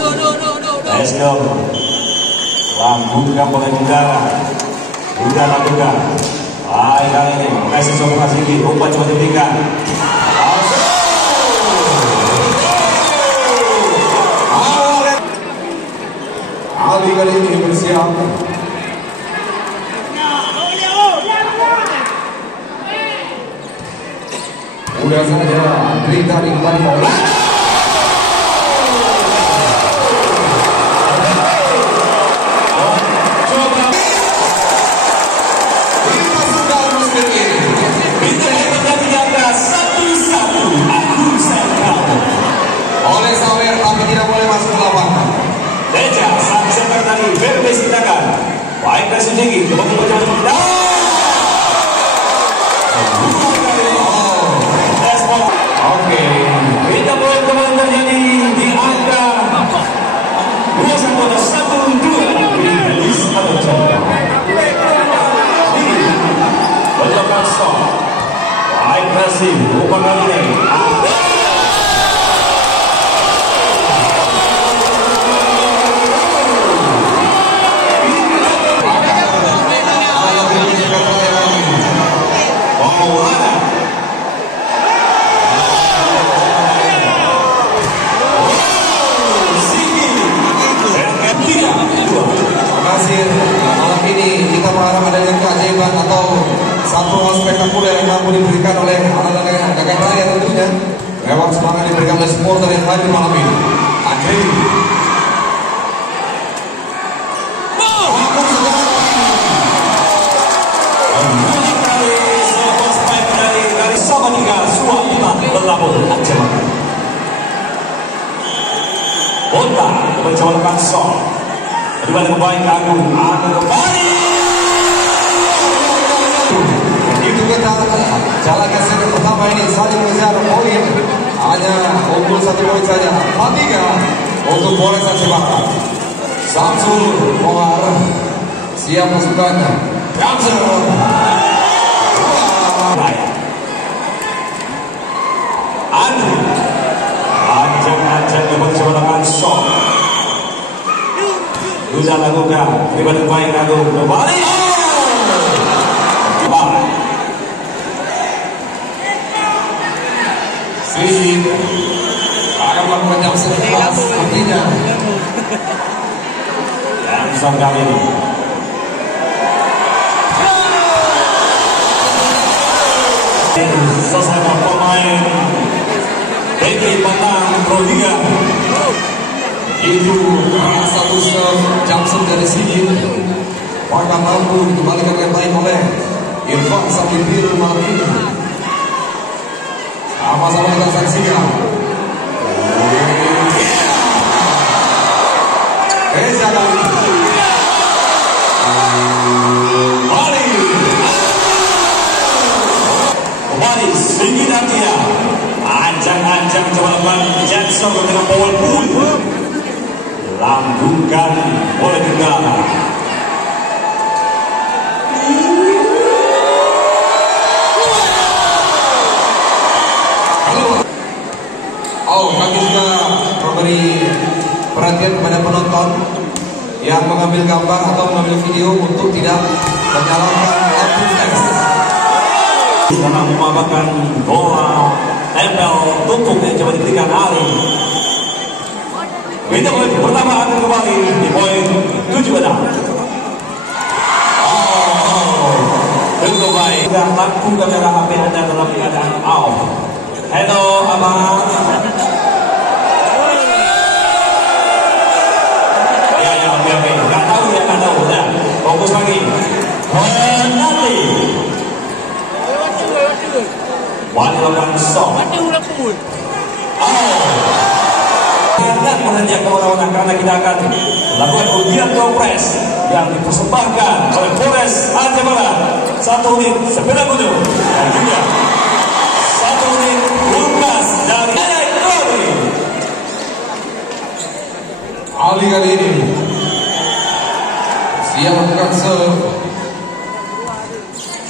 Let's go. Lambungkan bola udara. Udah lakukan. Baik kali ini. Kasih sokongan sedikit. Umpan coba diberikan. Ali kali ini bersiap. Udah saja. Berita di kembali bola. Oleh Sawer tapi tidak boleh masuk ke lapangan. Deja sang center tadi berbesi tangan. Baik kasih tinggi. Coba Oke, kita boleh kembali terjadi di angka 2-1-1-2 Elis atau Conda. Belokan sok. Baik kasih. Lupa kali ini. Malam ini kita berharap adanya keajaiban atau satu hal spektakuler yang mampu diberikan oleh anak-anak Gagak Raya tentunya lewat semangat diberikan oleh supporter yang hadir malam ini. Andri Bonda mencoba lepas sok. Kedua yang baik Agung kembali. Begitu ketat jalankan set pertama ini saling mengejar poin. Hanya unggul 1 poin saja. 4-3 untuk Polres Aceh Barat. Samsul Mohar siap masukkan. Jamser. Andri Ajak mencoba lepas sok. Sudah lakukan, pribadi baik Agung kembali. Sisi akan melakukan jam sebelas artinya yang kali ini. Sesama pemain Eki Batang Pro 3 itu satu jam dari sini maka mampu dikembalikan yang baik oleh Irfan Sabibir malam ini. Sama-sama kita saksikan. Reza kali kembali sedikit artinya ancang-ancang coba lakukan Jackson dengan power pull. Lambungkan bola udara. Kami juga memberi perhatian kepada penonton yang mengambil gambar atau mengambil video untuk tidak menyalakan lampu flash. Karena memaparkan bola tempel tutup yang coba diberikan Ali. Kita poin pertama akan kembali di poin 7-6. Begitu baik. Sudah lampu kamera HP Anda dalam keadaan off. Hello, Abang. Ya, oke. Nggak tahu. Ya, fokus lagi. Nanti. Walaupun sok. Dan menanjak ke orang-orang karena kita akan melakukan ujian kompres yang dipersembahkan oleh Polres Aceh Barat. 1 unit sepeda gunung dan juga 1 unit lukas dari Ali kali ini siap melakukan serve.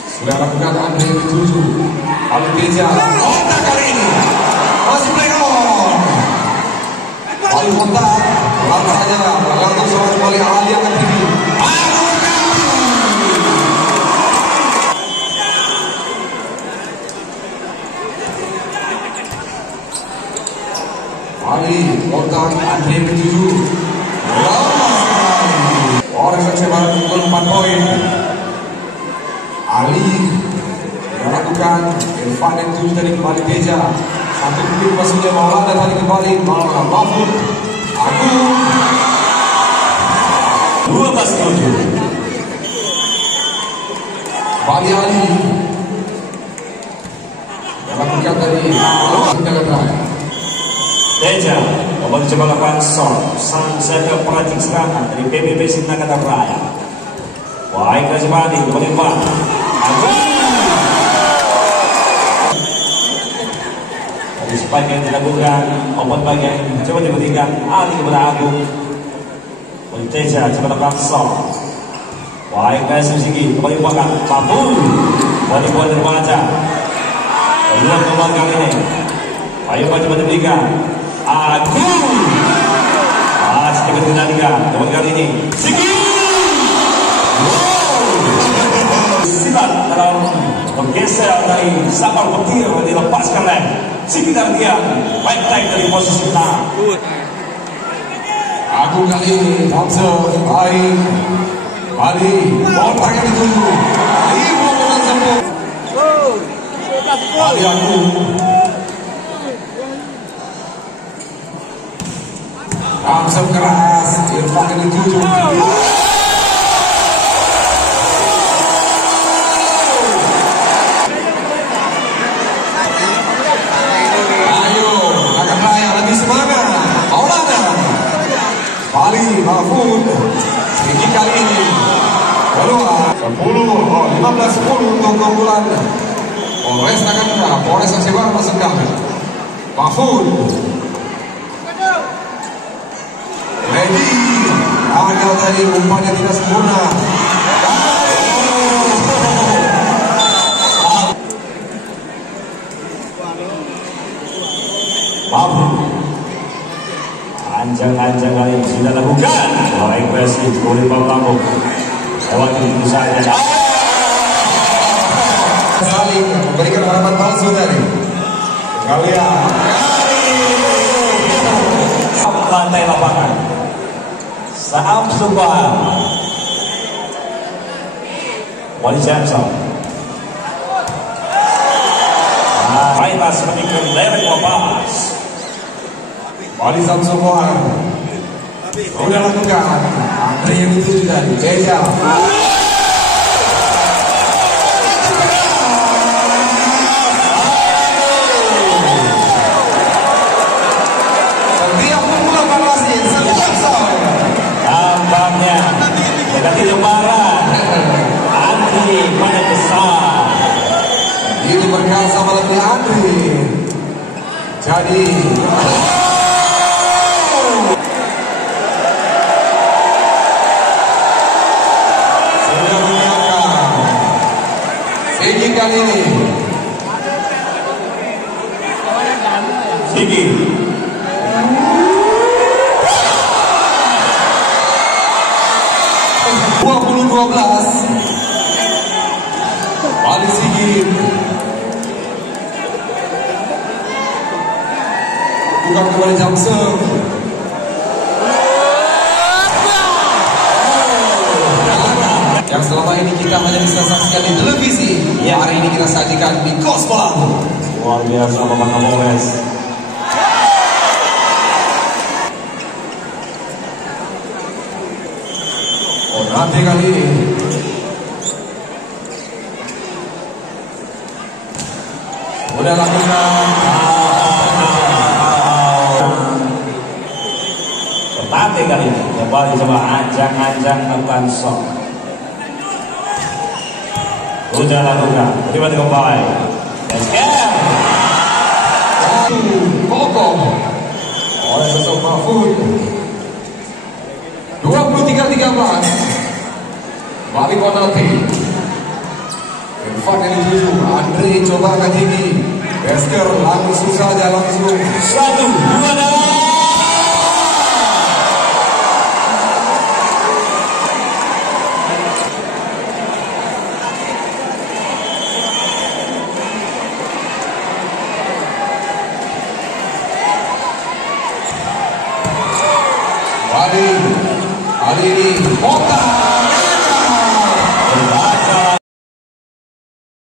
Sudah lakukan Andre dituju Ali Teja. Kontak kali ini masih play on. Lalu kontak saja langsung sama kembali Ali akan tinggi. Ali kontak Andre yang ke-7. Orang saksi baru pukul 4 poin. Ali melakukan Irfan yang 7 tadi kembali Teja. Satu klik masuknya Maulana tadi kembali Maulana Mahfud Agung 12-7. kembali Ali melakukan tadi tindakan terakhir. Teja kembali coba lakukan sang jaga peracik serangan dari PBB Sinakata Raya. Baik Rajabadi kembali Pak Agung. Dari spike yang dilakukan open bagian coba diberikan Ali kepada Agung. Teja coba lakukan baik Sigi kembali Pak Papul. Kembali buat terbaca. Keluar kembali kali ini. Ayo coba diberikan Agung. Sedikit kendalikan kembali kali ini Sigi. Silat dalam bergeser dari sabar petir dilepaskan oleh Sigi Dardian. Baik dari posisi tengah. Agung kali ini Hamzah baik kembali kontak yang dituju. Ibu dengan sembuh. Kali Agung Hamzah keras Irfan yang dituju. Ali Mahfud tinggi kali ini keluar 15-10 untuk keunggulan Polres Nagantra. Polres Aceh masuk kami Mahfud ready gagal tadi umpannya tidak sempurna. Mahfud anjang-anjang kali ini sudah lakukan. Baik Wesley boleh Bambang lewat itu saja. Saling memberikan harapan palsu tadi. Kalian lantai lapangan Saam Subhan Wali Jansson Faitas meninggal lereng lepas Wali Samsuhan udah lakukan Andre yang dituju tadi Teja setiap pukulan pasti setiap soal tampaknya negatif lebaran Andre banyak besar ini berkasa melalui Andre jadi Sigi kali ini Sigi 20-12 Ali Sigi bukan kembali Jamsem yang selama ini kita hanya bisa saksikan di televisi. Ya, hari ini kita sajikan di Kospa. luar biasa Bapak Kapolres. Oh, nanti kali ini udah lakukan Tetapi kali ini kembali coba anjang-anjang lakukan sok. Udah lakukan, tiba-tiba kembali. SKM. Kokoh oleh sosok Mahfud 23-13 balik penalti Irfan yang dituju Andre coba ke tinggi Besker langsung saja langsung 1, 2,